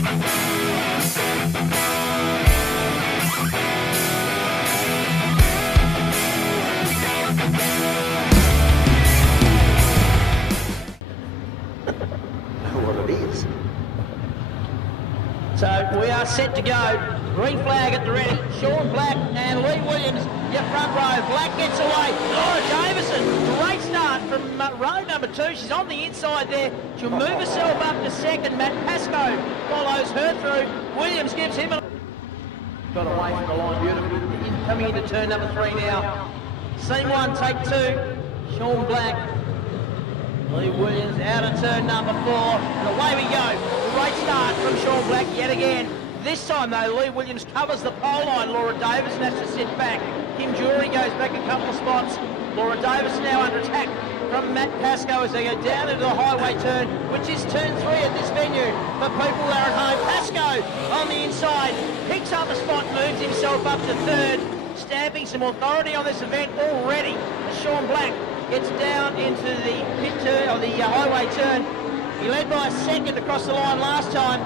What it is. So we are set to go. Green flag at the ready. Sean Black and Lee Williams, your front row. Black gets away. Laura Davison, great start from row number 2. She's on the inside there. She'll move herself up to second. Matt Pascoe follows her through. Williams gives him a... Got away from the line beautifully. Coming into turn number 3 now. Scene 1, take 2. Sean Black. Lee Williams out of turn number 4, and away we go. Great start from Sean Black yet again. This time though, Lee Williams covers the pole line. Laura Davison has to sit back. Kim Jury goes back a couple of spots. Laura Davison now under attack from Matt Pascoe as they go down into the highway turn, which is turn 3 at this venue. For people that are at home, Pascoe on the inside, picks up a spot, moves himself up to 3rd, stamping some authority on this event already. Sean Black gets down into the pit turn, or the highway turn. He led by a second across the line last time.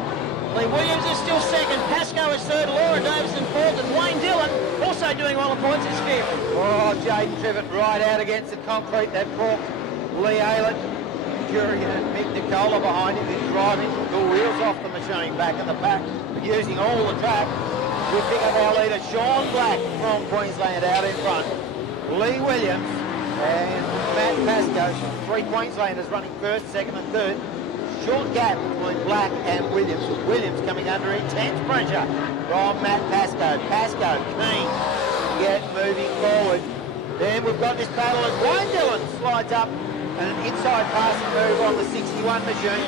Lee Williams is still second. Pascoe is 3rd. Laura Davison 4th. And Wayne Dillon also doing well on points is 5th. Oh, Jaden Trivett right out against the concrete. That forked Lee Aylett. Jury and Mick Nicola behind him. He's driving the wheels off the machine back in the pack, using all the track. We'll pick up our leader, Sean Black from Queensland out in front. Lee Williams and Matt Pascoe, 3 Queenslanders running 1st, 2nd and 3rd. Short gap between Black and Williams. Williams coming under intense pressure from Matt Pascoe. Pascoe keen to get moving forward. Then we've got this battle as Wayne Dillon slides up and an inside passing move on the 61 machine.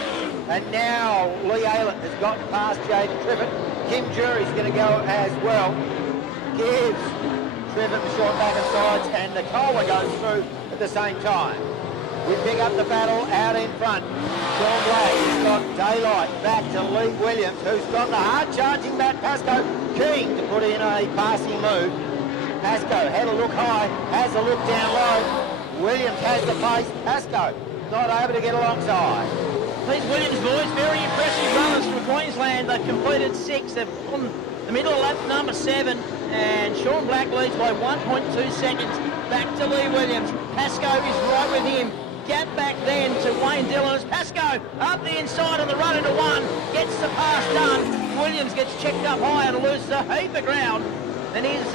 And now Lee Aylett has gotten past Jaden Trivett. Kim Jury's going to go as well. Gives Trivett the short back and sides, and Nicola goes through at the same time. We pick up the battle out in front. Sean Black has got daylight back to Lee Williams, who's got the hard-charging Matt Pascoe, keen to put in a passing move. Pascoe had a look high, has a look down low. Williams has the pace. Pascoe not able to get alongside. These Williams boys, very impressive runners from Queensland. They've completed 6. They're on the middle of lap number 7, and Sean Black leads by 1.2 seconds back to Lee Williams. Pascoe is right with him. Gap back then to Wayne Dillon as Pascoe up the inside on the run into 1, gets the pass done. Williams gets checked up high and loses a heap of ground. Then his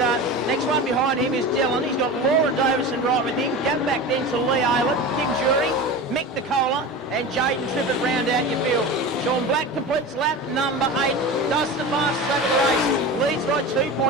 next one behind him is Dillon. He's got Laura Davison right with him. Gap back then to Lee Aylett, Kim Jury, Mick Nicola and Jaden Trivett round out your field. Sean Black completes lap number 8, does the fastest lap of the race, leads by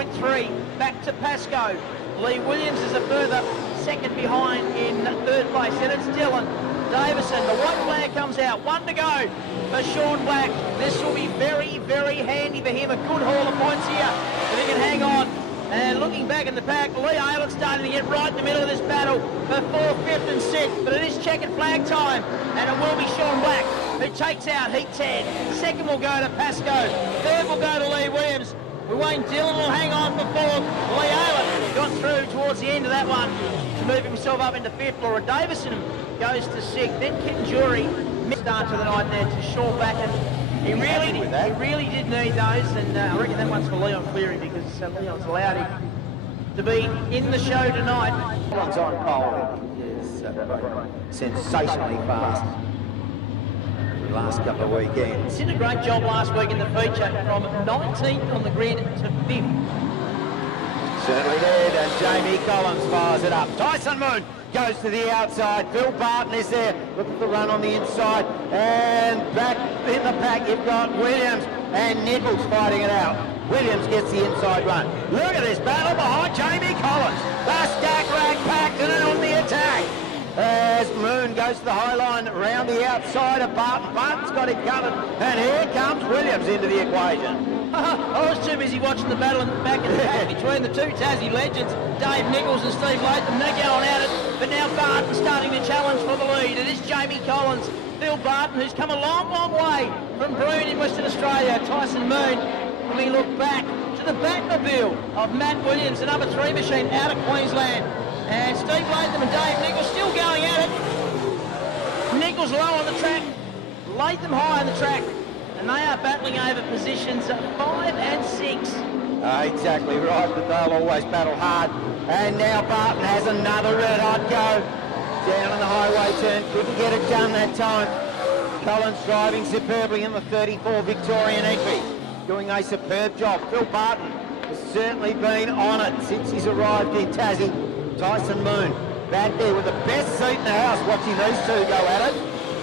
2.3, back to Pascoe. Lee Williams is a further second behind in 3rd place. Then it's Dillon, Davison. The white flag comes out. 1 to go for Sean Black. This will be very, very handy for him. A good haul of points here if he can hang on. And looking back in the pack, Lee Aylett's starting to get right in the middle of this battle for 4th, 5th and 6th. But it is checkered flag time, and it will be Sean Black who takes out heat 10. 2nd will go to Pascoe. 3rd will go to Lee Williams. Wayne Dillon will hang on for 4th. Lee Aylett got through towards the end of that one to move himself up into 5th. Laura Davison goes to 6th. Then Kim Jury missed start to the night there to Sean Black. And he really did need those. And I reckon that one's for Leon Cleary because Leon's allowed him to be in the show tonight. One's on pole. It's sensationally fast. Last couple of weekends. Did a great job last week in the feature from 19th on the grid to 5th. Certainly did, and Jamie Collins fires it up. Tyson Moon goes to the outside. Phil Barton is there. Look at the run on the inside. And back in the pack you've got Williams and Nichols fighting it out. Williams gets the inside run. Look at this battle behind Jamie Collins. The stack rack packed and on the attack. As Moon goes to the high line around the outside of Barton. Barton's got it covered, and here comes Williams into the equation. I was too busy watching the battle back in the pack between the two Tassie legends, Dave Nichols and Steve Latham. They're going at it, but now Barton starting to challenge for the lead. It is Jamie Collins, Phil Barton, who's come a long, long way from Broome in Western Australia. Tyson Moon, when we look back to the Batmobile of Matt Williams, the number 3 machine out of Queensland. And Steve Latham and Dave Nichols still going at it. Nichols low on the track, Latham high on the track. and they are battling over positions 5 and 6. Exactly right, but they'll always battle hard. And now Barton has another red-hot go. Down in the highway turn, couldn't get it done that time. Collins driving superbly in the 34 Victorian Equity, doing a superb job. Phil Barton has certainly been on it since he's arrived in Tassie. Tyson Moon back there with the best seat in the house, watching these two go at it.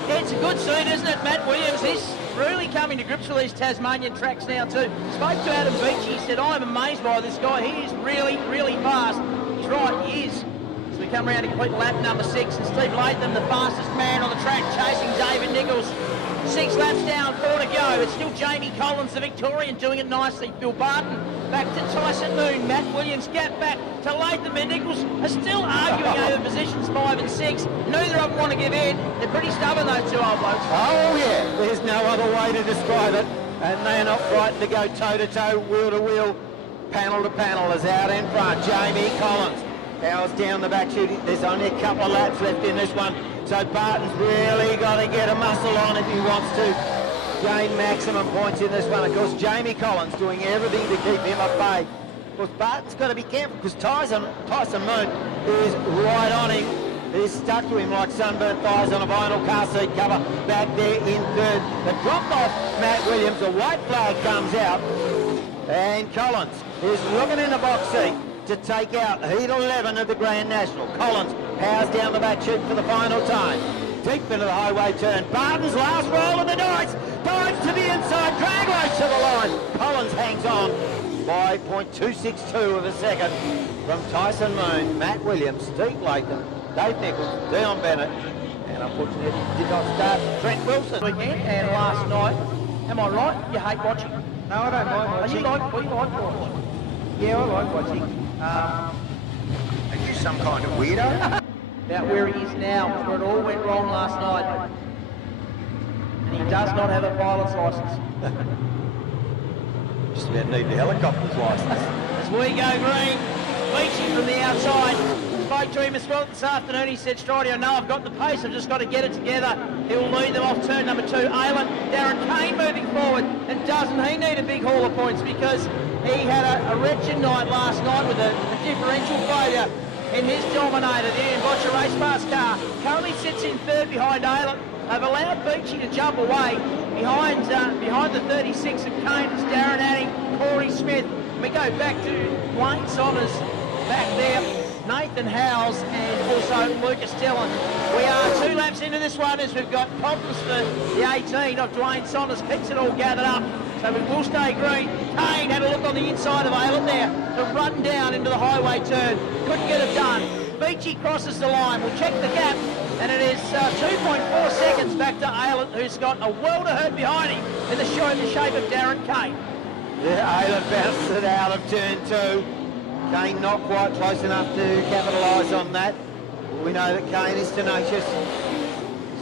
Yeah, it's a good seat, isn't it, Matt Williams? He's really coming to grips with these Tasmanian tracks now too. Spoke to Adam Beach, he said, I'm amazed by this guy. He is really, really fast. He's right, he is. So we come around to complete lap number 6, and Steve Latham, the fastest man on the track, chasing David Nichols. 6 laps down, 4 to go. It's still Jamie Collins, the Victorian, doing it nicely. Phil Barton back to Tyson Moon. Matt Williams gap back to Latham, and Nichols are still arguing over positions 5 and 6. Neither of them want to give in. They're pretty stubborn, those two old blokes. Oh yeah, there's no other way to describe it. And they're not frightened to go toe-to-toe, wheel-to-wheel, panel-to-panel is out in front. Jamie Collins powers down the back chute. There's only a couple of laps left in this one. So Barton's really got to get a muscle on if he wants to gain maximum points in this one. Of course, Jamie Collins doing everything to keep him at bay. Of course, Barton's got to be careful because Tyson Moon is right on him. He's stuck to him like sunburnt thighs on a vinyl car seat cover back there in third. The drop off Matt Williams, the white flag comes out, and Collins is looking in the box seat to take out heat 11 of the Grand National. Collins powers down the back chute for the final time. Deep into the highway turn. Barton's last roll of the dice. Dives to the inside. Drag race to the line. Collins hangs on by 0.262 of a second from Tyson Moon, Matt Williams, Steve Latham, Dave Nichols, Dion Bennett, and unfortunately did not start Trent Wilson. Weekend and last night, am I right? You hate watching? No, I don't mind watching. You like watching? Yeah, I like watching. Are you some kind of weirdo? About where he is now, where it all went wrong last night. And he does not have a pilot's licence. Just about need the helicopter's licence. As we go green, Beachy from the outside. Spoke to him as well this afternoon. He said, Stridy, I know I've got the pace, I've just got to get it together. He'll lead them off turn number 2. Aylan, Darren Kane moving forward. And doesn't he need a big haul of points because he had a wretched night last night with a differential failure in his Dominator, the Ian Botcher race pass car. Currently sits in third behind Aylan. They've allowed Beachy to jump away. Behind the 36 of Kane is Darren Anning, Corey Smith. And we go back to Wayne Saunders back there, Nathan Howes, and also Lucas Dillon. We are 2 laps into this one as we've got problems for the 18 of Dwayne Saunders. Keeps it all gathered up, so we will stay green. Kane had a look on the inside of Aylan there to run down into the highway turn. Couldn't get it done. Beachy crosses the line. We'll check the gap, and it is 2.4 seconds back to Aylan, who's got a world of hurt behind him in the shape of Darren Kane. Yeah, Aylan bounced it out of turn 2. Kane not quite close enough to capitalise on that. We know that Kane is tenacious.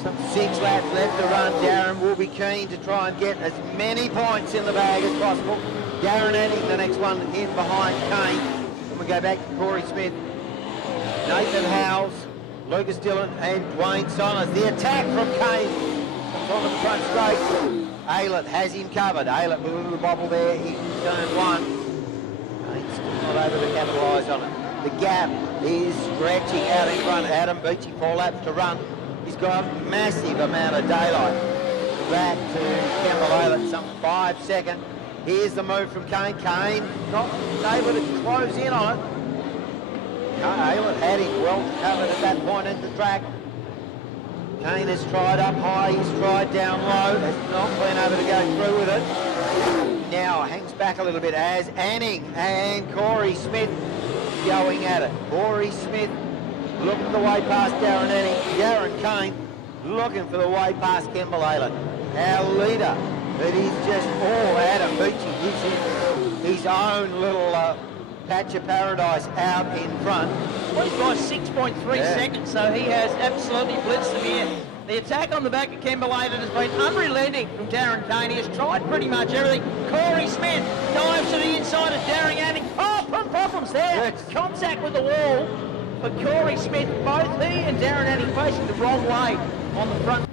Some 6 laps left to run. Darren will be keen to try and get as many points in the bag as possible. Darren Anning, the next one in behind Kane. And we go back to Corey Smith, Nathan Howes, Lucas Dillon and Dwayne Saunders. The attack from Kane comes on the front straight. Aylett has him covered. Aylett with a little bobble there in turn 1. Kane's still not able to capitalise on it. The gap is stretching out in front. Adam Beachy, 4 laps to run. He's got a massive amount of daylight. Back to Campbell Aylett, some 5 seconds. Here's the move from Kane. Kane not able to close in on it. Aylett had him well covered at that point in the track. Kane has tried up high, he's tried down low, has not been able to go through with it. Now hangs back a little bit as Anning and Corey Smith going at it. Corey Smith looking for the way past Darren Anning. Darren Kane looking for the way past Campbell Aylett. Our leader, but he's just all Adam Beachy gives him his own little patch of paradise out in front. Well, he's by 6.3 seconds, so he has absolutely blitzed them here. The attack on the back of Campbell Aylett has been unrelenting from Darren Kane. He has tried pretty much everything. Corey Smith dives to the inside of Darren Anning. Oh, problems there. Yes. Contact with the wall for Corey Smith. Both he and Darren Anning facing the wrong way on the front.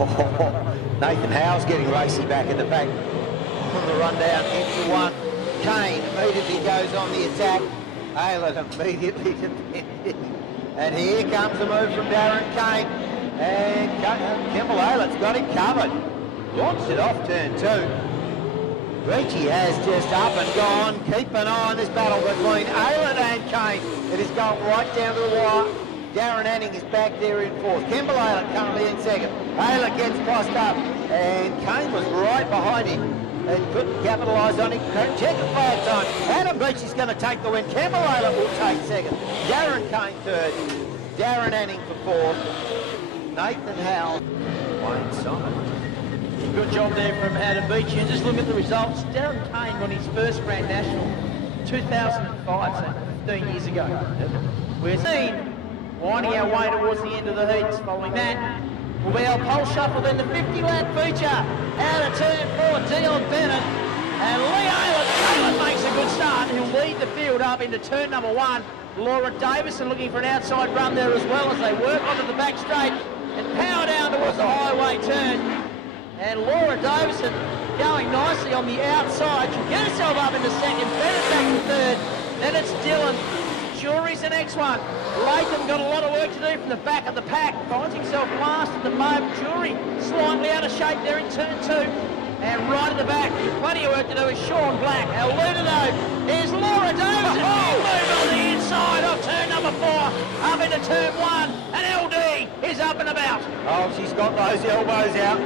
Nathan Howe's getting racy back in the back. On the run down into one. Kane immediately goes on the attack. Aylett immediately defended. And here comes the move from Darren Kane. And Kimball Aylett's got him covered. Launched it off turn 2. Ricci has just up and gone. Keep an eye on this battle between Aylett and Kane. It has gone right down to the wire. Darren Anning is back there in 4th. Kimball Aylett currently in 2nd. Aylett gets crossed up. And Kane was right behind him. And couldn't capitalise on it. Check the flag time. Adam Beach is going to take the win. Kimball Aylett will take 2nd. Darren Kane 3rd. Darren Anning for 4th. Nathan Howell. Wayne Simon. Good job there from Adam Beach. And just look at the results. Darren Kane won his first Grand National 2005, so 15 years ago. We're seeing winding our way towards the end of the heats. Following that will be our pole shuffle, then the 50-lap feature. Out of turn 4, Dion Bennett. And Lee Aylett makes a good start. He'll lead the field up into turn number 1. Laura Davison looking for an outside run there as well as they work onto the back straight and power down towards the highway turn. And Laura Davison going nicely on the outside. She'll get herself up into 2nd, Bennett back to 3rd. Then it's Dylan. Jury's the next one. Latham got a lot of work to do from the back of the pack. Finds himself last at the moment. Jury slightly out of shape there in turn 2. And right at the back, plenty of work to do is Sean Black. Our leader though is Laura Davison. Move on the inside of turn number 4. Up into turn 1. And LD is up and about. Oh, she's got those elbows out.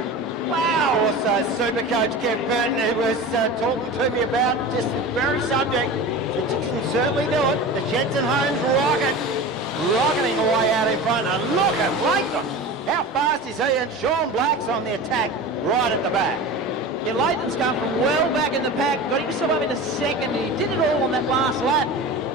Wow. Of course, Supercoach Kev Burton, who was talking to me about just this very subject. She can certainly do it. The Jensen Holmes rocketing away out in front. And look at Latham. How fast is he? And Sean Black's on the attack right at the back. Yeah, Latham's come from well back in the pack. Got himself up into 2nd. He did it all on that last lap.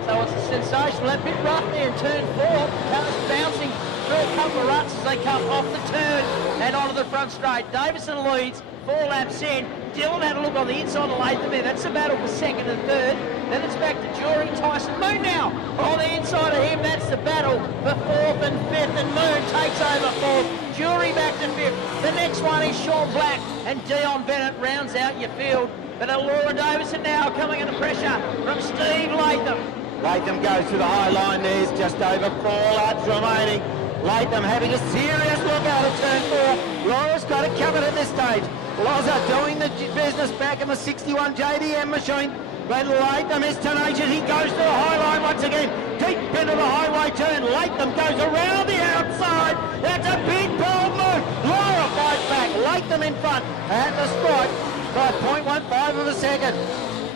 So it's a sensational lap. Bit rough there in turn 4. Cars bouncing through a couple of ruts as they come off the turn and onto the front straight. Davison leads 4 laps in. Dylan had a look on the inside of Latham there. That's the battle for 2nd and 3rd. Then it's back to Jury. Tyson Moon now on the inside of him. That's the battle for 4th and 5th. And Moon takes over 4th. Jury back to 5th. The next one is Sean Black. And Dion Bennett rounds out your field. But Laura Davison now coming under pressure from Steve Latham. Latham goes to the high line. There's just over 4 laps remaining. Latham having a serious look out of turn 4. Laura's got it covered at this stage. Loza doing the business back in the 61 JDM machine. But Latham is tenacious. He goes to the high line once again. Deep into the highway turn. Latham goes around the outside. That's a big bold move. Laura fights back. Latham in front at the stripe by 0.15 of a second.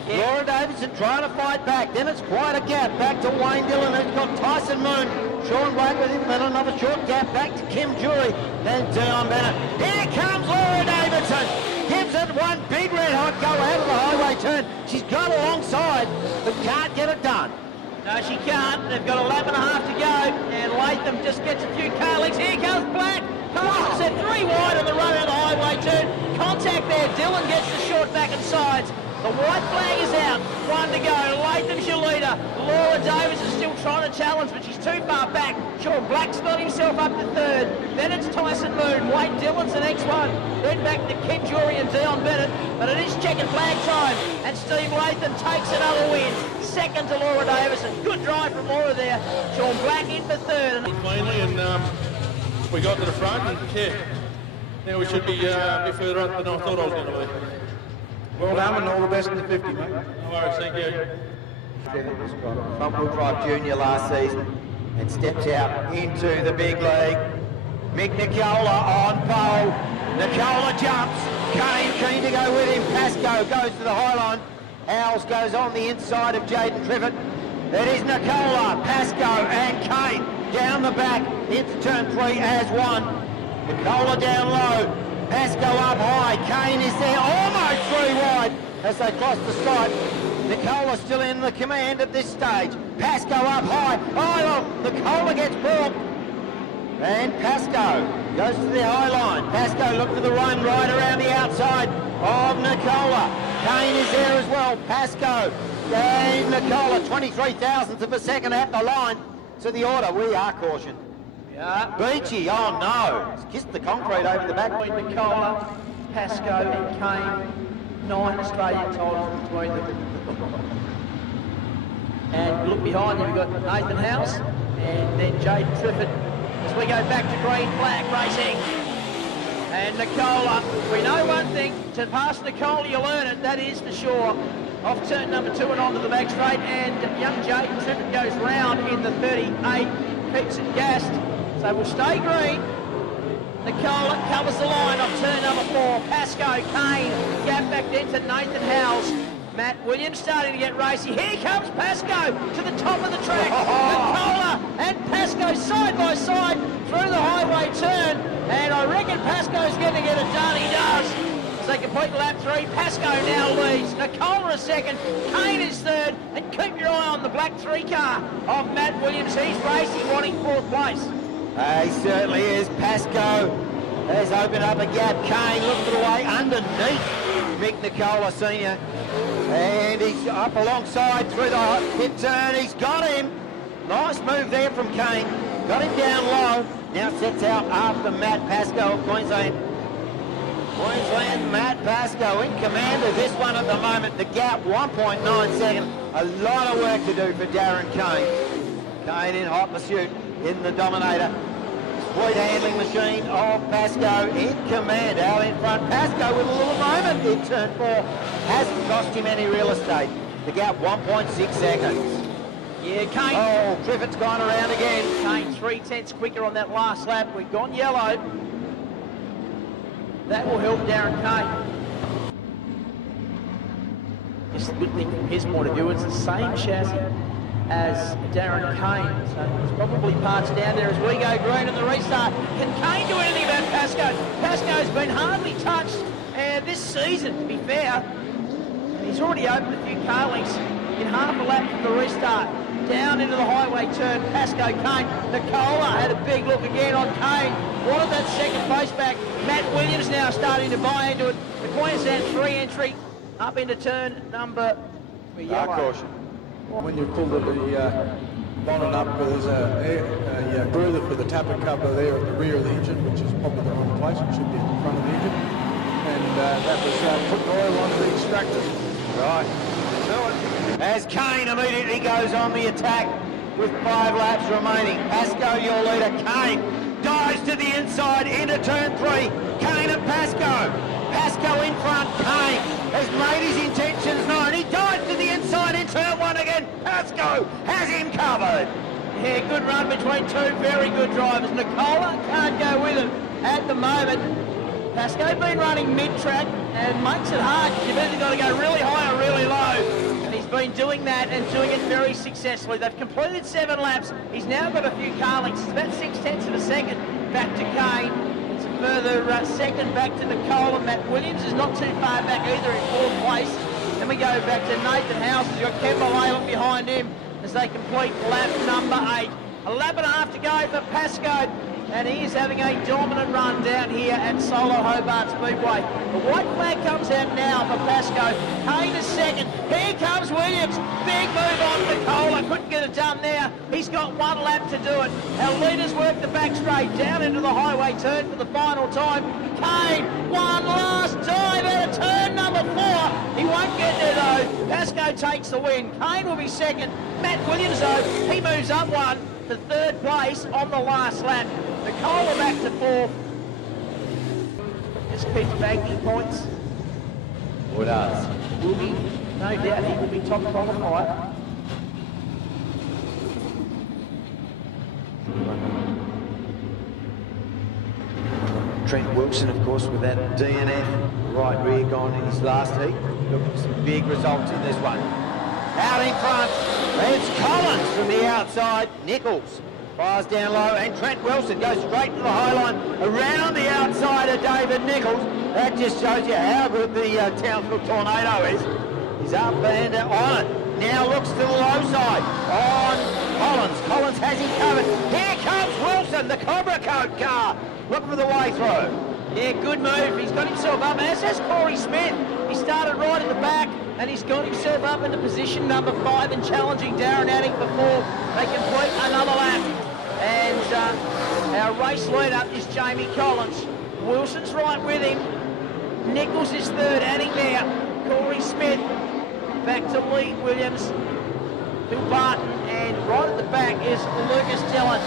Yeah. Laura Davison trying to fight back. Then it's quite a gap back to Wayne Dillon, who's got Tyson Moon. Sean Black with him, then another short gap back to Kim Jury. Then Dion Bennett. Here comes Laura Davison. Gives it one big red hot go out of the highway turn. She's got alongside, but can't get it done. No, she can't. They've got a lap and a half to go. And Latham just gets a few car legs. Here comes Black. Passes it 3 wide on the run out of the highway turn. Contact there. Dylan gets the short back and sides. The white flag is out. 1 to go. Latham's your leader. Laura Davis is still trying to challenge, but she's too far back. Sean Black's got himself up to 3rd. Then it's Tyson Moon. Wayne Dillon's the next one. Then back to Kim Jury and Dion Bennett. But it is checkered flag time. And Steve Latham takes another win. 2nd to Laura Davison. Good drive from Laura there. Sean Black in for 3rd. Cleanly, and we got to the front, and yeah, now we should be further up than I thought I was going to be. Well done and all the best in the 50, mate. No worries, thank you. Front-wheel drive junior last season and steps out into the big league. Mick Nicola on pole. Nicola jumps. Kane keen to go with him. Pascoe goes to the high line. Howells goes on the inside of Jaden Triffett. It is Nicola, Pascoe and Kane down the back into turn 3 as one. Nicola down low. Pascoe up high. Kane is there almost 3 wide as they cross the stripe. Nicola still in the command at this stage. Pascoe up high. Oh, look, Nicola gets brought. And Pascoe goes to the high line. Pascoe looking for the run right around the outside of Nicola. Kane is there as well. Pascoe and Nicola, 23 thousandths of a second at the line. To the order, we are cautioned. Yeah. Beachy, oh no, he's kissed the concrete over the back. Nicola, Pasco and Kane, 9 Australian titles between them. And look behind them, we've got Nathan House and then Jaden Triffett. As we go back to green flag racing. And Nicola, we know one thing, to pass Nicola you learn it, that is for sure. Off turn number 2 and onto the back straight, and young Jaden Triffett goes round in the 38, keeps it gassed. So we'll stay green. Nicola covers the line off turn number 4. Pasco, Kane, gap back then to Nathan Howes. Matt Williams starting to get racy. Here comes Pasco to the top of the track. Nicola and Pasco side by side through the highway turn. And I reckon Pasco's going to get it done. He does. As they complete lap 3, Pasco now leads. Nicola is second. Kane is third. And keep your eye on the black 3 car of Matt Williams. He's racing, wanting 4th place. He certainly is. Pasco has opened up a gap. Kane looks the way underneath Mick Nicola Senior. And he's up alongside through the pit turn. He's got him. Nice move there from Kane. Got him down low. Now sets out after Matt Pasco of Queensland. Matt Pasco in command of this one at the moment. The gap 1.9 seconds. A lot of work to do for Darren Kane. Kane in hot pursuit in the Dominator. Sweet handling machine of Pasco in command out in front. Pasco with a little moment in turn 4. Hasn't cost him any real estate. The gap 1.6 seconds. Yeah, Kane. Oh, Triffitt's gone around again. Kane 3/10 quicker on that last lap. We've gone yellow. That will help Darren Kane. It's a good thing from his point of view. It's the same chassis as Darren Kane. So there's probably parts down there as we go green in the restart. Can Kane do anything about Pasco? Pasco's been hardly touched this season, to be fair. He's already opened a few car links in half a lap from the restart. Down into the highway turn, Pasco, Kane. Nicola had a big look again on Kane. Wanted that second place back. Matt Williams now starting to buy into it. The Queensland 3 entry up into turn number... Caution. When you pull the bonnet up, there's a breather for the tapper cover there at the rear of the engine, which is probably the wrong place. It should be at the front of the engine. And that was putting oil on the extractor. Right. As Kane immediately goes on the attack with 5 laps remaining. Pasco, your leader. Kane dives to the inside into turn 3. Kane and Pasco. Pasco in front. Kane has made his intentions known. He dives to the inside in turn 1 again. Pasco has him covered. Yeah, good run between 2 very good drivers. Nicola can't go with him at the moment. Pasco been running mid-track and makes it hard. You've either got to go really high or really low. And he's been doing that and doing it very successfully. They've completed 7 laps. He's now got a few car links. It's about 6/10 of a second back to Kane. It's a further second back to Nicola. Matt Williams is not too far back either in 4th place. Then we go back to Nathan House. He's got Kemba Leyland behind him as they complete lap number 8. A lap and a half to go for Pasco. And he is having a dominant run down here at Solo Hobart Speedway. The white flag comes out now for Pasco. Kane is second. Here comes Williams. Big move on Nicola. Couldn't get it done there. He's got 1 lap to do it. Our leaders work the back straight down into the highway turn for the final time. Kane, one last dive out of turn number 4. He won't get there though. Pasco takes the win. Kane will be second. Matt Williams though, he moves up 1 to 3rd place on the last lap. Nicola back to 4th. Just keeps banking points. Who does? Will be, no doubt, he will be top qualifier. Trent Wilson, of course, with that DNF right rear gone in his last heat. Looking for some big results in this one. Out in front, it's Collins from the outside. Nichols fires down low, and Trent Wilson goes straight to the high line around the outside of David Nichols. That just shows you how good the Townsville Tornado is. He's up and on it. Now looks to the low side on Collins. Collins has him covered. Here comes Wilson, the Cobra Coat car, looking for the way through. Yeah, good move. He's got himself up, as has Corey Smith. He started right at the back, and he's got himself up into position number 5 and challenging Darren Addick for 4th. They complete another lap. And Our race leader is Jamie Collins. Wilson's right with him. Nichols is third, adding there. Corey Smith back to Lee Williams. Bill Barton, and right at the back is Lucas Dillon.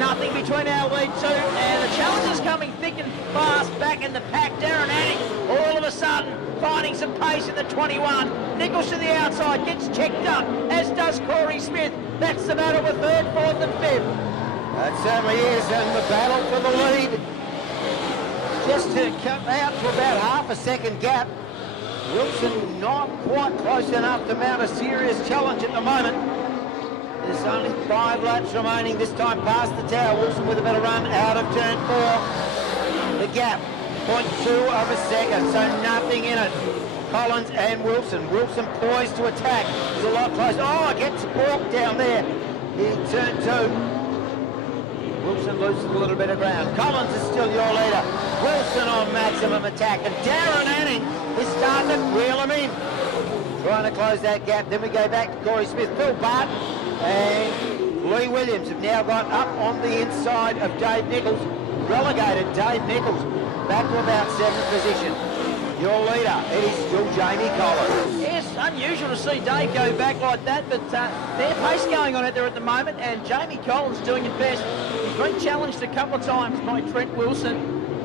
Nothing between our lead two, and the challenge is coming thick and fast back in the pack. Darren Anning, all of a sudden, finding some pace in the 21. Nichols to the outside, gets checked up, as does Corey Smith. That's the battle with third, fourth and fifth. That certainly is, and the battle for the lead. Just to come out to about half a second gap. Wilson not quite close enough to mount a serious challenge at the moment. There's only 5 laps remaining, this time past the tower. Wilson with a better run out of turn 4. The gap, 0.2 of a second, so nothing in it. Collins and Wilson. Wilson poised to attack. He's a lot closer. Oh, gets balked down there in turn 2. Wilson loses a little bit of ground. Collins is still your leader. Wilson on maximum attack. And Darren Anning is starting to reel him in. Trying to close that gap. Then we go back to Corey Smith. Bill Barton and Lee Williams have now got up on the inside of Dave Nichols. Relegated Dave Nichols back to about 7th position. Your leader, it is still Jamie Collins. Yes, unusual to see Dave go back like that, but their pace going on out there at the moment, and Jamie Collins doing it best. He's been challenged a couple of times by Trent Wilson.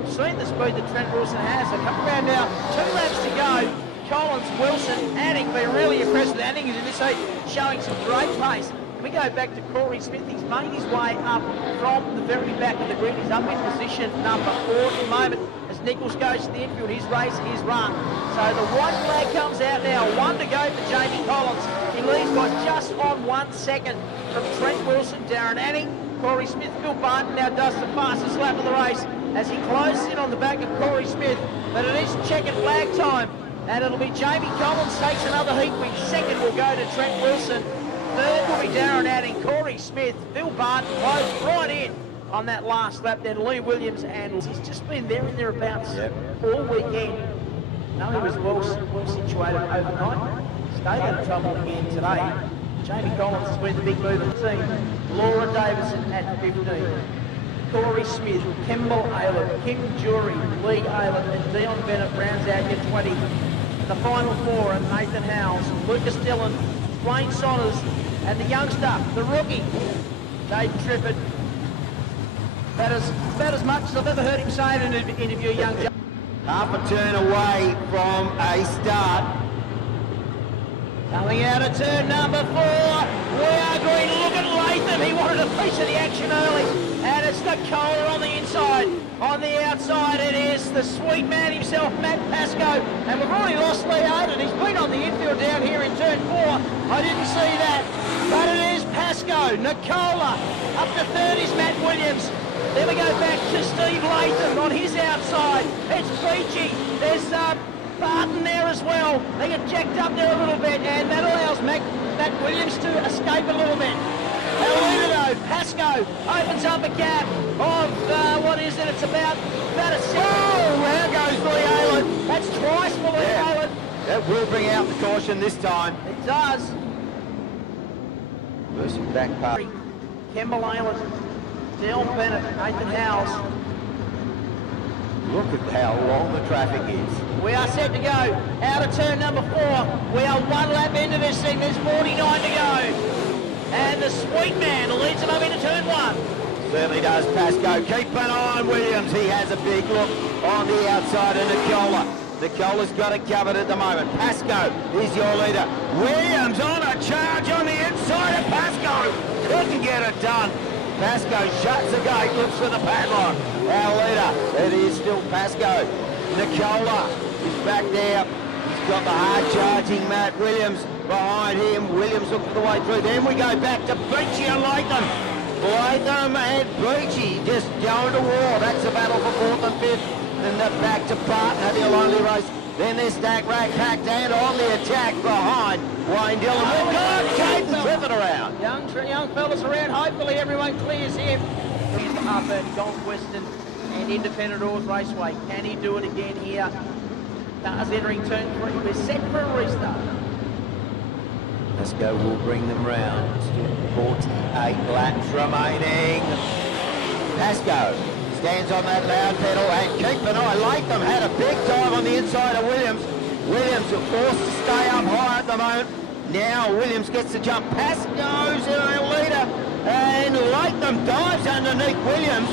Seen the speed that Trent Wilson has. A couple around now, 2 laps to go. Collins, Wilson, Anning, been really impressed with Anning, who's in this heat, showing some great pace. We go back to Corey Smith. He's made his way up from the very back of the grid. He's up in position number 4 at the moment. As Nichols goes to the infield, his race is run. So the white flag comes out now. 1 to go for Jamie Collins. He leads by just on 1 second from Trent Wilson, Darren Anning. Corey Smith, Bill Barton now does the fastest lap of the race as he closes in on the back of Corey Smith. But it is checkered flag time. And it'll be Jamie Collins takes another heat win. Second will go to Trent Wilson. Third will be Darren Anning, Corey Smith, Bill Barton closed right in on that last lap. Then Lee Williams, and he's just been there and thereabouts all weekend. No, he was well situated overnight. Stayed out of trouble again today. Jamie Collins has been the big move of the team. Laura Davison at 15. Corey Smith, Kemble Aylett, Kim Jury, Lee Aylett, and Dion Bennett rounds out your 20. The final 4 are Nathan Howes, Lucas Dillon, Wayne Saunders, and the youngster, the rookie, Dave Trippett. About as much as I've ever heard him say in an interview, young Joe. Half a turn away from a start. Coming out of turn number 4, we are going to look at Latham. He wanted a piece of the action early, and it's Nicola on the inside. On the outside, it is the sweet man himself, Matt Pascoe, and we've already lost Lee Oden. He's been on the infield down here in turn 4. I didn't see that, but it is Pascoe. Nicola, up to third is Matt Williams. Then we go back to Steve Latham on his outside. It's Beachy. There's Barton there as well. They get jacked up there a little bit, and that allows Matt Williams to escape a little bit. Our leader though, Pascoe, opens up a gap of, what is it? It's about a second. Oh, there goes Lee Aylett. That's twice for Lee Aylett. That will bring out the caution this time. It does. Versing back part. Kemble Aylett, Dale Bennett, Nathan Howes. Look at how long the traffic is. We are set to go out of turn number 4. We are 1 lap into this thing. There's 49 to go. And the sweet man leads him up into turn 1. Certainly does, Pascoe. Keep an eye on Williams. He has a big look on the outside of Nicola. Nicola's got it covered at the moment. Pascoe is your leader. Williams on a charge on the inside of Pascoe. Couldn't get it done. Pascoe shuts the gate, looks for the padlock. Our leader, it is still Pascoe. Nicola is back there. He's got the hard-charging Matt Williams behind him. Williams looking the way through. Then we go back to Beachy and Latham. Latham and Beachy just going to war. That's the battle for 4th and 5th. Then they're back to Barton, having a lonely race. Then they're stacked, rack, packed, and on the attack behind Wayne Dillon. We've got Caden Trippett around. Young fellas around. Hopefully everyone clears him. He's up at Gold Western and Independent Oars Raceway. Can he do it again here? Cars entering turn 3. We're set for a restart. Pascoe will bring them round. Still 48 laps remaining. Pascoe stands on that loud pedal and keep an eye. Latham had a big dive on the inside of Williams. Williams are forced to stay up high at the moment. Now Williams gets the jump. Pascoe's our leader and Latham dives underneath Williams.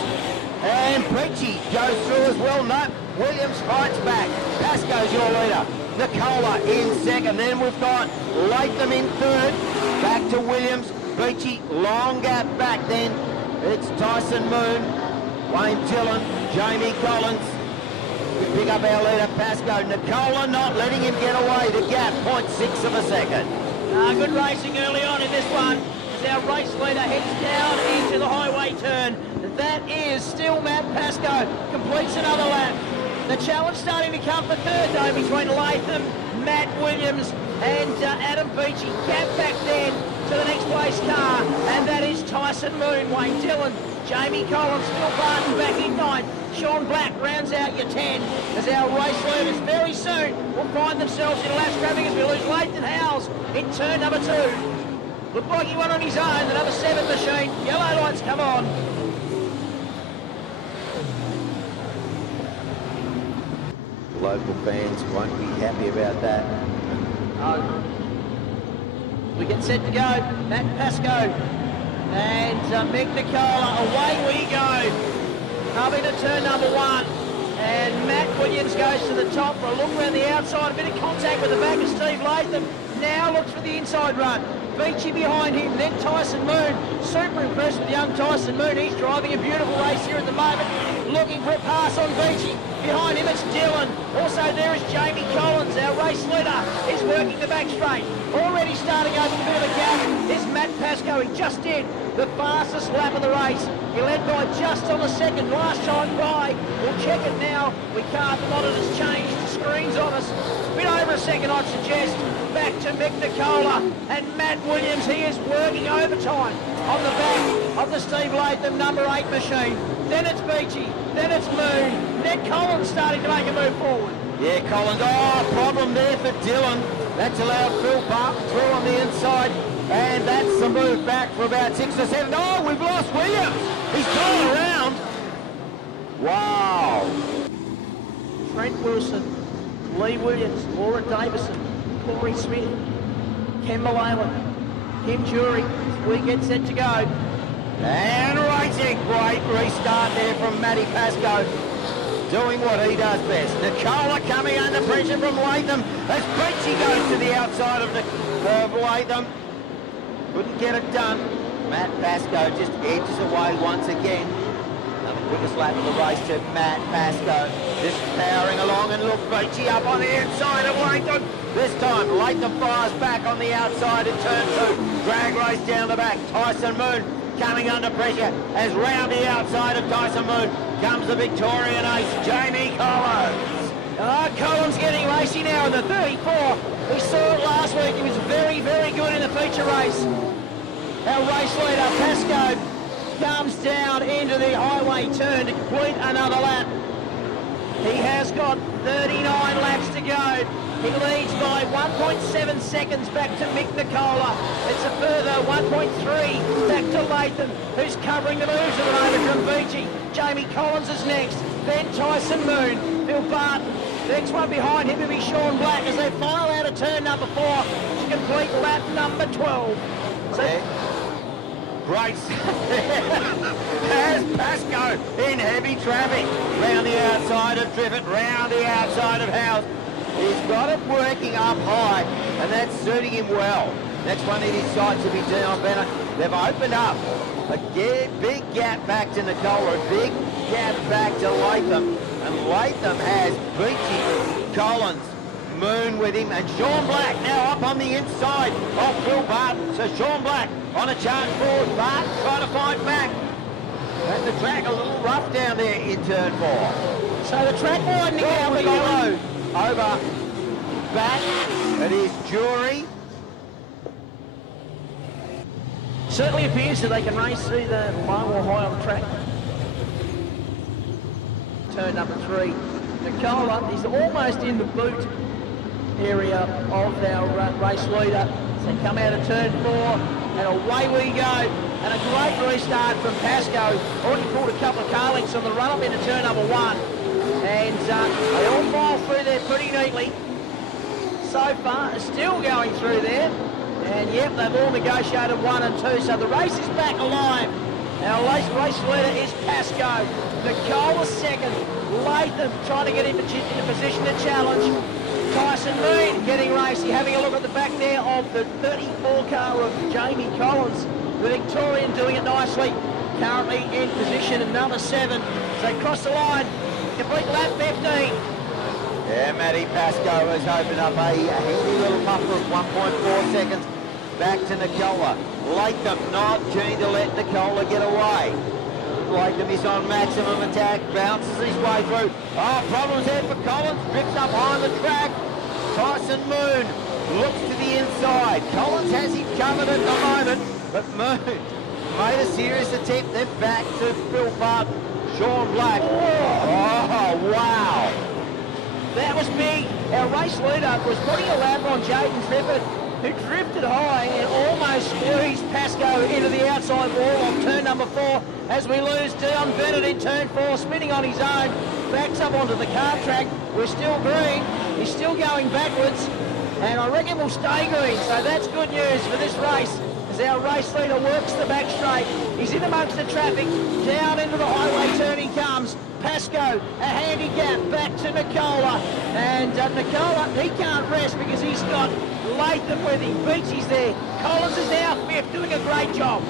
And Preachy goes through as well. No, Williams fights back. Pascoe's your leader. Nicola in second. Then we've got Latham in third. Back to Williams. Preachy, long gap back then. It's Tyson Moon, Wayne Dillon, Jamie Collins. We pick up our leader, Pascoe. Nicola not letting him get away. The gap, 0.6 of a second. Good racing early on in this one. As our race leader heads down into the highway turn. That is still Matt Pascoe. Completes another lap. The challenge starting to come for third though between Latham, Matt Williams and Adam Beachy. Gap back then to the next place car, and that is Tyson Moon, Wayne Dillon, Jamie Collins, Phil Barton back in ninth. Sean Black rounds out your 10 as our race leaders very soon will find themselves in lap traffic as we lose Lathan Howes in turn number 2. Looked like he went on his own, the number 7 machine. Yellow lights come on. Local fans won't be happy about that. We get set to go. Matt Pascoe and Mick Nicola. Away we go. Coming to turn number 1. And Matt Williams goes to the top for a look around the outside. A bit of contact with the back of Steve Latham. Now looks for the inside run. Beachy behind him, then Tyson Moon. Super impressed with young Tyson Moon. He's driving a beautiful race here at the moment. Looking for a pass on Beachy. Behind him it's Dillon. Also there is Jamie Collins. Our race leader is working the back straight. Already starting over a bit of a gap is Matt Pascoe. He just did the fastest lap of the race. He led by just on the second last time by. We'll check it now. We can't. The monitor's changed. The screen's on us. A bit over a second, I'd suggest. Back to Mick Nicola and Matt Williams. He is working overtime on the back of the Steve Latham number 8 machine. Then it's Beachy. Then it's Moon. Then Collins starting to make a move forward. Yeah, Collins. Oh, problem there for Dillon. That's allowed Phil Barton through on the inside. And that's the move back for about 6 or 7. Oh, we've lost Williams. He's gone around. Wow. Trent Wilson, Lee Williams, Laura Davison, Corey Smith, Ken Mullalen, Kim Jury, as we get set to go. And racing. Great restart there from Matty Pascoe. Doing what he does best. Nicola coming under pressure from Latham as Beachy goes to the outside of Latham. Couldn't get it done. Matt Pascoe just edges away once again. Now the quickest lap of the race to Matt Pascoe. Just powering along and look, Beachy up on the inside of Latham. This time Latham fires back on the outside in turn 2. Drag race down the back. Tyson Moon coming under pressure as round the outside of Tyson Moon comes the Victorian ace, Jamie Collins. Collins getting racy now in the 34. We saw it last week. He was very, very good in the feature race. Our race leader, Pascoe, comes down into the highway turn to complete another lap. He has got 39 laps to go. He leads by 1.7 seconds back to Mick Nicola. It's a further 1.3 back to Latham, who's covering the moves at the moment from Beachy. Jamie Collins is next, then Tyson Moon, Phil Barton. The next one behind him will be Sean Black as they file out of turn number 4 to complete lap number 12. Great. There's Pascoe in heavy traffic. Round the outside of Triffett, round the outside of Howes. He's got it working up high, and that's suiting him well. Next one in his sights will be Dion Bennett. They've opened up a big gap back to Nicola, a big gap back to Latham. And Latham has Beachy, Collins, Moon with him, and Sean Black now up on the inside of Phil Barton. So Sean Black on a charge forward, Barton trying to fight back. And the track a little rough down there in turn 4. So the track widening out the yellow. Over, back, it is Jury. Certainly appears that they can race either low or high on the track. Turn number 3. Nicola is almost in the boot area of our race leader. So they come out of turn 4 and away we go. And a great restart from Pascoe. Already pulled a couple of car lengths on the run up into turn number 1. And they all file through there pretty neatly. So far, still going through there. And yep, they've all negotiated 1 and 2. So the race is back alive. Our race leader is Pascoe. Nicola second. Latham trying to get him into position to challenge. Tyson Moon getting racy. Having a look at the back there of the 34 car of Jamie Collins. The Victorian doing it nicely. Currently in position at number 7. So they cross the line. Complete lap 15. Yeah, Matty Pascoe has opened up a handy little buffer of 1.4 seconds back to Nicola. Latham not keen to let Nicola get away. Latham is on maximum attack, bounces his way through. Oh, problems there for Collins, drifts up high on the track. Tyson Moon looks to the inside. Collins has him covered at the moment, but Moon made a serious attempt, then back to Phil Barton. Sean Black. Oh, wow. That was big. Our race leader was putting a lap on Jaden Trippett, who drifted high and almost squeezed Pascoe into the outside wall on turn number 4 as we lose Dion Bennett in turn 4, spinning on his own, backs up onto the car track. We're still green. He's still going backwards, and I reckon we'll stay green, so that's good news for this race as our race leader works the back straight. He's in amongst the traffic, down into the highway turn he comes. Pascoe, a handicap, back to Nicola. And Nicola, he can't rest because he's got Latham with him. Beachy's there. Collins is now 5th, doing a great job.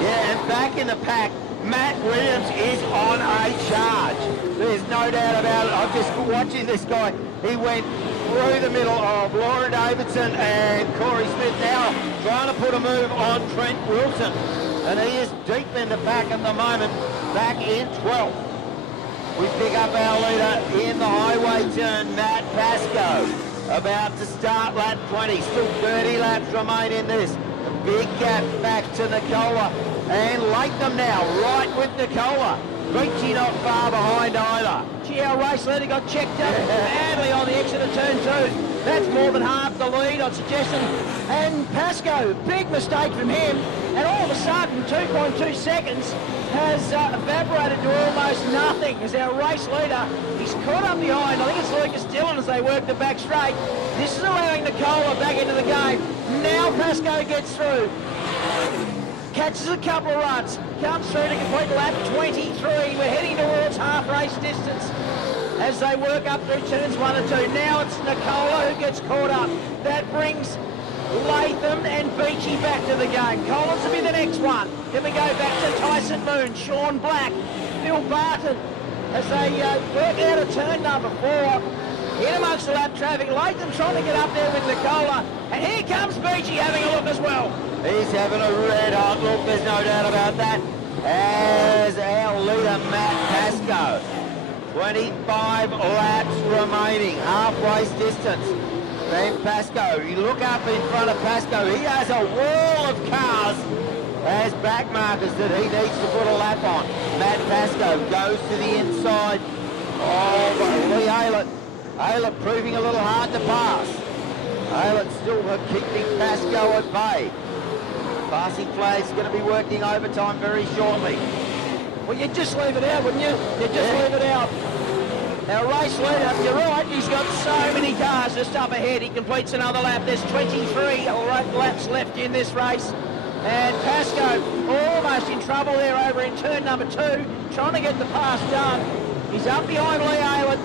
Yeah, and back in the pack, Matt Williams is on a charge. There's no doubt about it. I'm just watching this guy. He went through the middle of Laura Davidson and Corey Smith, now trying to put a move on Trent Wilson. And he is deep in the pack at the moment, back in 12th. We pick up our leader in the highway turn, Matt Pascoe, about to start lap 20. Still 30 laps remain in this. A big gap back to Nicola. And Latham now, right with Nicola. Beachy not far behind either. Gee, our race leader got checked up badly on the exit of turn 2. That's more than half the lead, I'd suggest. And Pascoe, big mistake from him. And all of a sudden, 2.2 seconds has evaporated to almost nothing as our race leader, he's caught up behind, I think it's Lucas Dillon as they work the back straight. This is allowing Nicola back into the game. Now Pascoe gets through. Catches a couple of runs, comes through to complete lap 23. We're heading towards half race distance as they work up through turns 1 and 2. Now it's Nicola who gets caught up. That brings Latham and Beachy back to the game. Collins will be the next one. Then we go back to Tyson Moon, Sean Black, Phil Barton as they work out of turn number 4. In amongst the lap traffic, Latham trying to get up there with Nicola. And here comes Beachy having a look as well. He's having a red hot look, there's no doubt about that. As our leader, Matt Pascoe. 25 laps remaining, half race distance. Then Pascoe, you look up in front of Pascoe, he has a wall of cars as back markers that he needs to put a lap on. Matt Pascoe goes to the inside of Lee Aylett. Aylett proving a little hard to pass. Aylett still keeping Pascoe at bay. Passing flag's going to be working overtime very shortly. Well, you'd just leave it out, wouldn't you? You'd just leave it out. Our race leader, you're right, he's got so many cars just up ahead. He completes another lap. There's 23 laps left in this race. And Pascoe almost in trouble there over in turn number 2, trying to get the pass done. He's up behind Lee Aylett.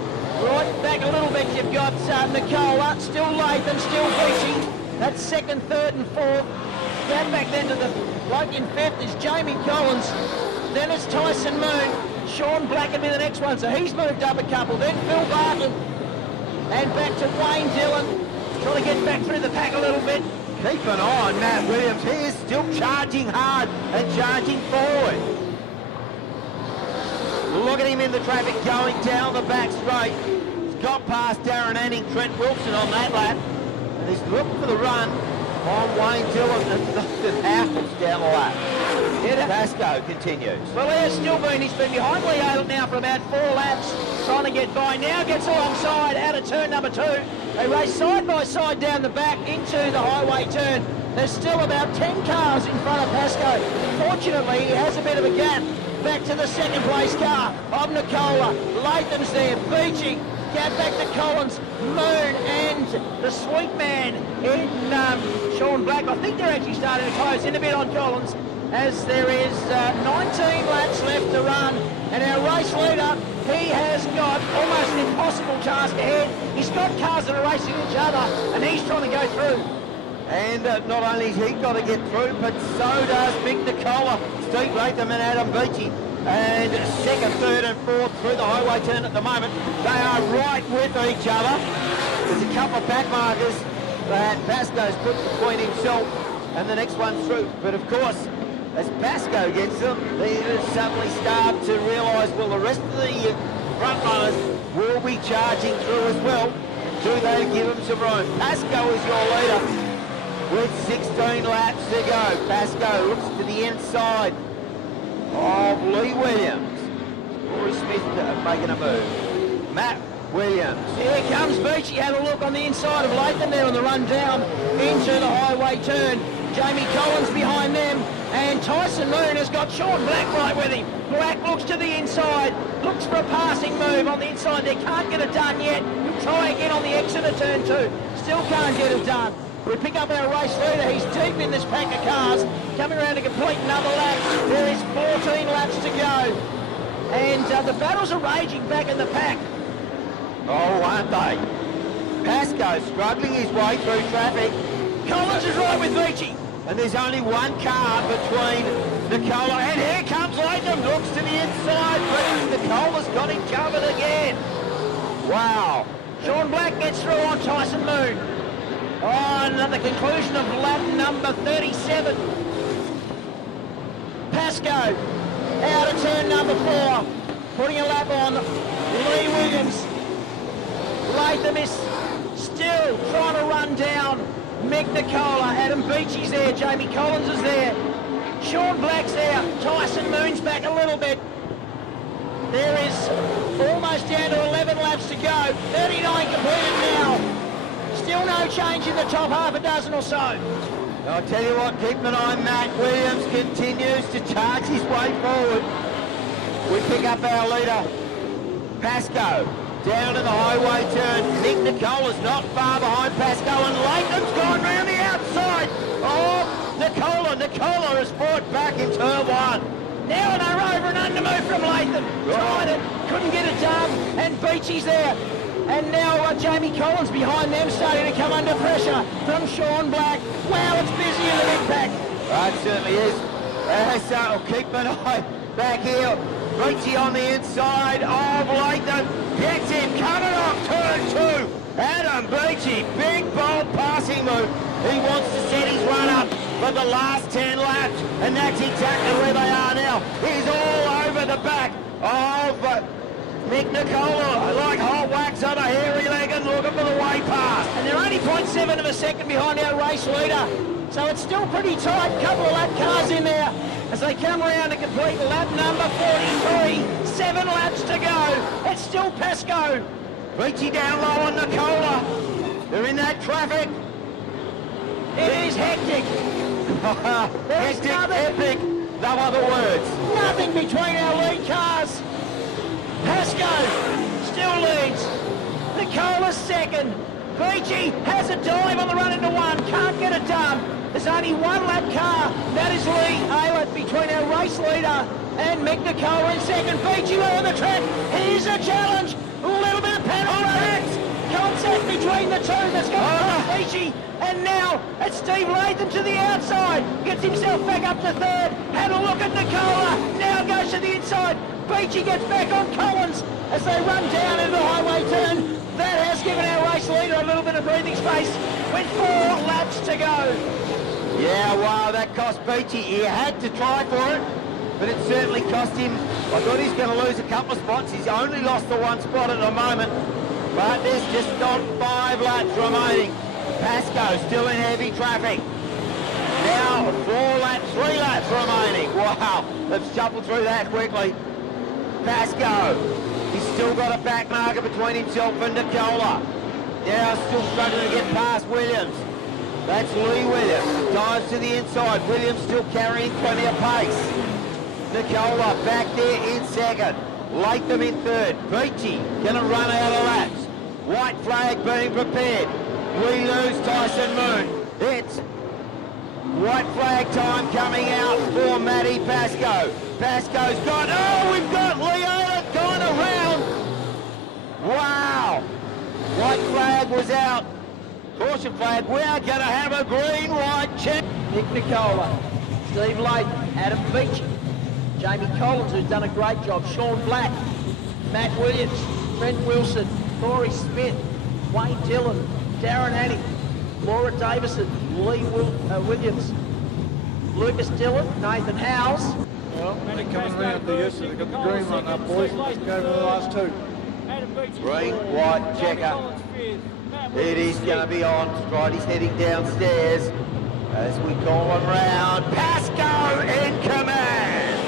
Right back a little bit, you've got Nicola, still Latham, still Beachy. That's 2nd, 3rd and 4th. Down back then to the bloke in 5th is Jamie Collins. Then it's Tyson Moon. Sean Black will be the next one, so he's moved up a couple. Then Phil Barton. And back to Wayne Dillon. Trying to get back through the pack a little bit. Keep an eye on Matt Williams. He is still charging hard and charging forward. Look at him in the traffic going down the back straight. He's got past Darren Anning, Trent Wilson on that lap. And he's looking for the run on Wayne Dillon and Dustin House down the lap. Pascoe continues. Well, there's still been, he's been behind Lee Aylett now for about 4 laps. trying to get by. Now gets alongside out of turn number 2. They race side by side down the back into the highway turn. There's still about 10 cars in front of Pascoe. Fortunately, he has a bit of a gap back to the second place car of Nicola. Latham's there, Beachy, gap back to Collins, Moon and the sweet man in Sean Black. I think they're actually starting to close in a bit on Collins as there is 19 laps left to run. And our race leader, he has got almost an impossible task ahead. He's got cars that are racing each other and he's trying to go through. And not only has he got to get through, but so does Mick Nicola, Steve Latham and Adam Beachy. And second, third and fourth through the highway turn at the moment. They are right with each other. There's a couple of back markers that Pascoe's put between himself and the next one through. But of course, as Pascoe gets them, they suddenly start to realise, well, the rest of the front runners will be charging through as well. Do they give them some room? Pascoe is your leader with 16 laps to go. Pascoe looks to the inside of Lee Williams. Rory Smith making a move. Matt Williams. Here comes Beachy. Had a look on the inside of Latham there on the run down into the highway turn. Jamie Collins behind them. And Tyson Moon has got Sean Black right with him. Black looks to the inside, looks for a passing move on the inside. They can't get it done yet. He'll try again on the exit of turn 2. Still can't get it done. We pick up our race leader. He's deep in this pack of cars, coming around to complete another lap. There is 14 laps to go. And the battles are raging back in the pack. Oh, aren't they? Pascoe struggling his way through traffic. Collins is right with Beachy. And there's only one car between Nicola. And here comes Latham. Looks to the inside, but Nicola's got him covered again. Wow. Sean Black gets through on Tyson Moon. On the conclusion of lap number 37. Pascoe out of turn number 4. Putting a lap on Lee Williams. Latham is still trying to run down Mick Nicola. Adam Beachy's there. Jamie Collins is there. Sean Black's there. Tyson Moon's back a little bit. There is almost down to 11 laps to go. 39 completed now. Still no change in the top half a dozen or so. I'll tell you what, keep an eye. Matt Williams continues to charge his way forward. We pick up our leader, Pascoe, down to the highway turn. Mick Nicola's not far behind Pascoe, and Latham's gone round the outside. Oh, Nicola has fought back in turn 1. Now an over and under move from Latham. Tried it, couldn't get it done, and Beachy's there. And now Jamie Collins behind them, starting to come under pressure from Sean Black. Wow, it's busy in the mid pack. It certainly is. So I'll keep an eye back here. Beachy on the inside of Latham. Gets him coming off turn 2. Adam Beachy, big bold passing move. He wants to set his run up for the last 10 laps, and that's exactly where they are now. He's all over the back of Mick Nicola, like hot wax on a hairy leg and looking for the way past. And they're only 0.7 of a second behind our race leader. So it's still pretty tight. Couple of lap cars in there as they come around to complete lap number 43. 7 laps to go. It's still Pascoe. Beachy down low on Nicola. They're in that traffic. It is hectic. Hectic, epic, no other words. Nothing between our lead cars. Pascoe still leads. Nicola's second. Beachy has a dive on the run into 1. Can't get it done. There's only 1 lap car. That is Lee Aylett between our race leader and Mick Nicola in second. Beachy low on the track. Here's a challenge. A little bit of contact between the two. That's going to cost Beachy. And now it's Steve Latham to the outside. Gets himself back up to 3rd. Had a look at Nicola. Now goes to the inside. Beachy gets back on Collins as they run down into the highway turn. That has given our race leader a little bit of breathing space with 4 laps to go. Yeah, wow, that cost Beachy. He had to try for it, but it certainly cost him. I thought he's going to lose a couple of spots. He's only lost the 1 spot at the moment, but there's just not 5 laps remaining. Pascoe still in heavy traffic. Now 4 laps, 3 laps remaining. Wow, let's shuffle through that quickly. Pascoe He's still got a back marker between himself and Nicola. Now still struggling to get past Williams. That's Lee Williams. Dives to the inside. Williams still carrying plenty of pace. Nicola back there in second. Latham in third. Beachy gonna run out of laps. White flag being prepared. We lose Tyson Moon. It's white flag time coming out for Matty Pascoe. Pascoe's gone. Oh, we've got Leo gone around. Wow. White flag was out. Caution flag. We are going to have a green-white check. Nick Nicola, Steve Latham, Adam Beachy, Jamie Collins, who's done a great job, Sean Black, Matt Williams, Trent Wilson, Corey Smith, Wayne Dillon, Darren Anning, Laura Davison, Lee Williams, Lucas Dillon, Nathan Howes. Well, they're coming around to you, so they've got the green one up, boys. Let's go for the last two. Green, white, checker. It is going to be on. Stridey's heading downstairs as we call him round. Pascoe in command.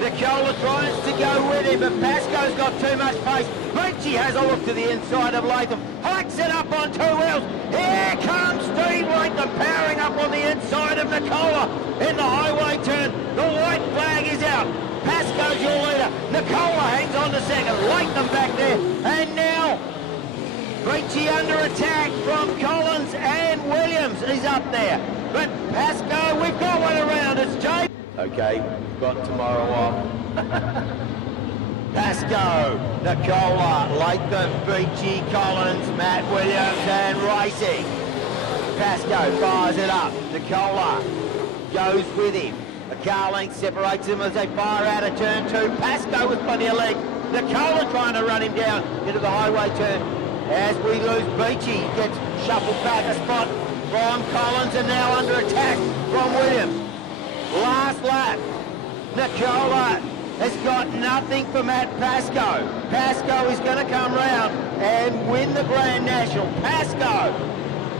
Nicola tries to go with him, but Pascoe's got too much pace. Beachy has a look to the inside of Latham. Hikes it up on two wheels. Here comes Steve Latham powering up on the inside of Nicola in the highway turn. The white flag is out. Pascoe's your leader. Nicola hangs on to second. Latham back there. And now Beachy under attack from Collins and Williams. He's up there. But Pascoe, we've got one around. It's Jay. Okay, we've got tomorrow off. Pascoe, Nicola, Latham, Beachy, Collins, Matt Williams and racing. Pascoe fires it up. Nicola goes with him. A car length separates them as they fire out of turn two. Pascoe with plenty of leg. Nicola trying to run him down into the highway turn. As we lose Beachy, gets shuffled back a spot from Collins and now under attack from Williams. Last lap, Nicola has got nothing for Matt Pascoe. Pascoe is going to come round and win the Grand National. Pascoe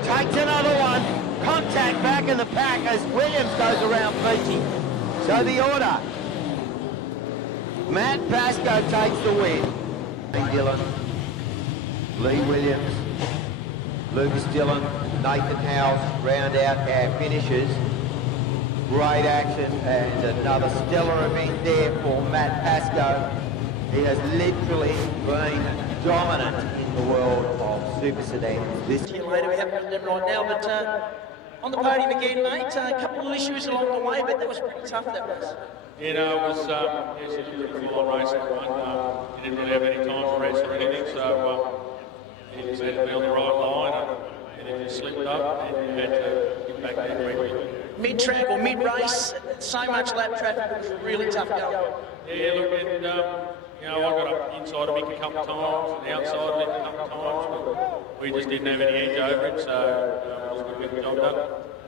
takes another one, contact back in the pack as Williams goes around Beachy. So the order, Matt Pascoe takes the win. Dillon, Lee Williams, Lucas Dillon, Nathan Howes round out our finishers. Great action and another stellar event there for Matt Pascoe. He has literally been dominant in the world of Super Sedans. This See you later, we haven't got them right now, but on the podium again, mate, a couple of issues along the way, but that was pretty tough, that was. You know, it was yes, it was a full-on race that one. He didn't really have any time for rest or anything, so he just had to be on the right line and if he slipped up, and he had to get back there quickly. Mid-track or mid-race, so much lap traffic, it was really tough going. Yeah, look, and you know, I got up inside of Mick a couple of times, and the outside of Mick a couple of times, but we just didn't have any edge over it, so it was good to get the job done.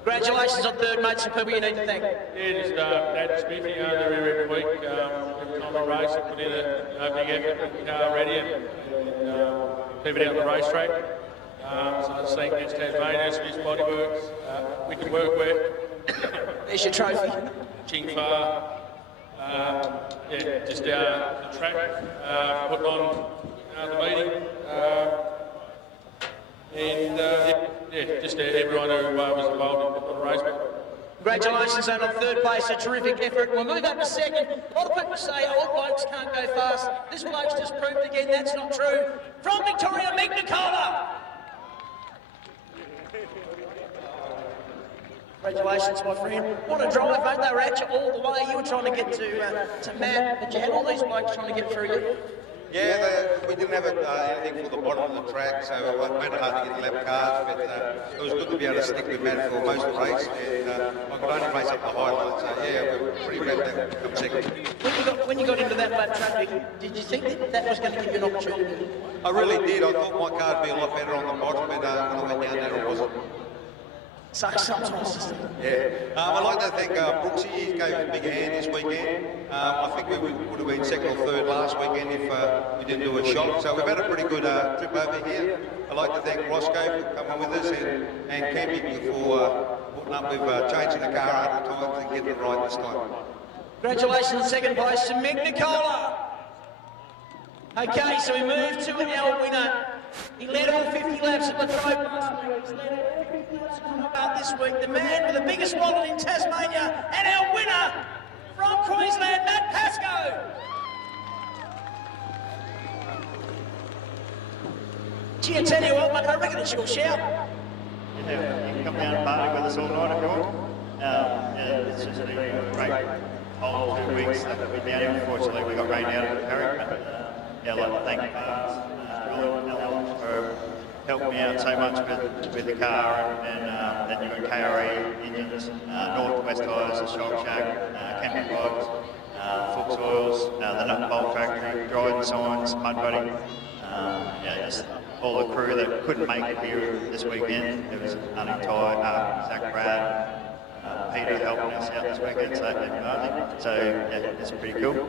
Congratulations on third, mate, some people you need to thank. Yeah, just Dad Smith, you know, they're every week, every time we race, I put in a big effort, get the car ready, and keep it out on the racetrack. So the scene against Tasmania, Smith's Bodyworks, Wicked Workwear. There's your trophy. Chingfar, yeah, just the track, putting on the meeting, and yeah, just everyone who was involved in the race. Congratulations on third place, a terrific effort. We'll move up to second. A lot of people say old blokes can't go fast. This bloke's just proved again that's not true. From Victoria, Mick Nicola. Congratulations, my friend. What a drive, mate. They were at you all the way. You were trying to get to Matt, but you had all these blokes trying to get through you. Yeah, we didn't have anything for the bottom of the track, so it made it hard to get lap cars, but it was good to be able to stick with Matt for most of the race, and I could only race up the highlights, so yeah, we were pretty glad to come second. When you got into that lap traffic, did you think that was going to give you an opportunity? I really did. I thought my car would be a lot better on the bottom, but when I went down there, it wasn't. So sometimes just... Yeah. I'd like to thank Brooksy. He gave a big hand this weekend. I think we would have been second or third last weekend if we didn't do a shot. So we've had a pretty good trip over here. I'd like to thank Roscoe for coming with us and Campy for putting up with changing the car 100 times and getting it right this time. Congratulations in second place to Mick Nicola. Okay, so we move to our winner. He led all 50 laps at Latrobe last week. He's led all 50 laps at Hobart this week. The man with the biggest wallet in Tasmania, and our winner from Queensland, Matt Pascoe. Gee, I tell you what, mate, I reckon it's your shout. Yeah, you can come down and party with us all night if you want. It's just been a great whole 2 weeks that we've been down. Unfortunately, we got rained out at the Carrick, but yeah, I'd like to thank Will and Alan for helping me out so much with the car, and then you've got KRE engines, Northwest tyres, the Shock Shack, camping rods, Fuchs oils, the nut and bolt factory, Dryden Signs, Mud Buddy. Yeah, just all the crew that couldn't make it here this weekend. It was Nunning Ty, Zach Brad, Peter helping us out this weekend, so yeah, it's pretty cool.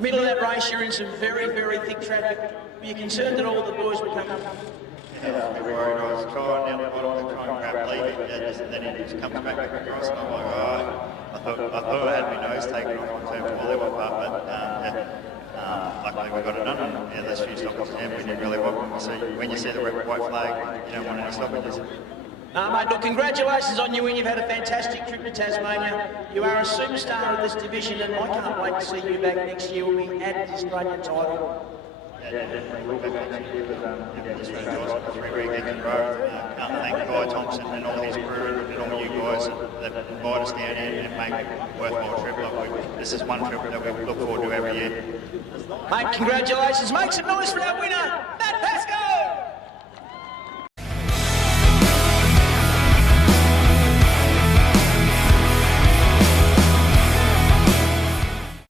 Middle of that race, you're in some very, very thick traffic. Were you concerned that all the boys would come up? Yeah, I was a bit worried. I was trying down the bottom to try and grab lead, and then he just comes back across, and I'm like, oh, I thought I had my nose taken off in terms of all that part, but luckily we got it done, and yeah, there's a few stoppages there we didn't really want. So when you see the red white flag, you don't want any stoppages. Mate, look, congratulations on you, and you've had a fantastic trip to Tasmania. You are a superstar of this division, and I can't wait to see you back next year when we add the Australian title. Yeah, definitely. We'll be back next year with just really awesome for 3 weekends in a row. Can't thank Guy Thompson and all his crew and all you guys that invite us down here and make it a worthwhile trip. This is one trip that we look forward to every year. Mate, congratulations. Make some noise for our winner, Matt